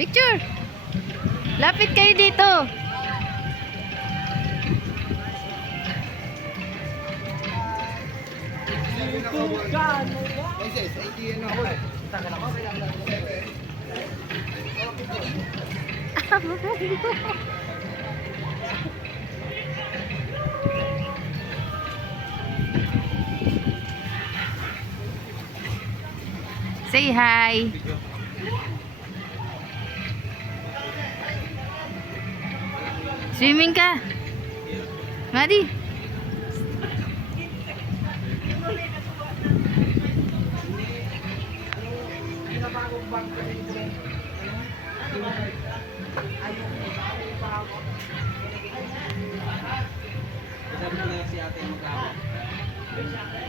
Picture. Lapit kayo dito. Say hi. Swimming ka. Madi. Sabi ko lang si ate magkakaroon.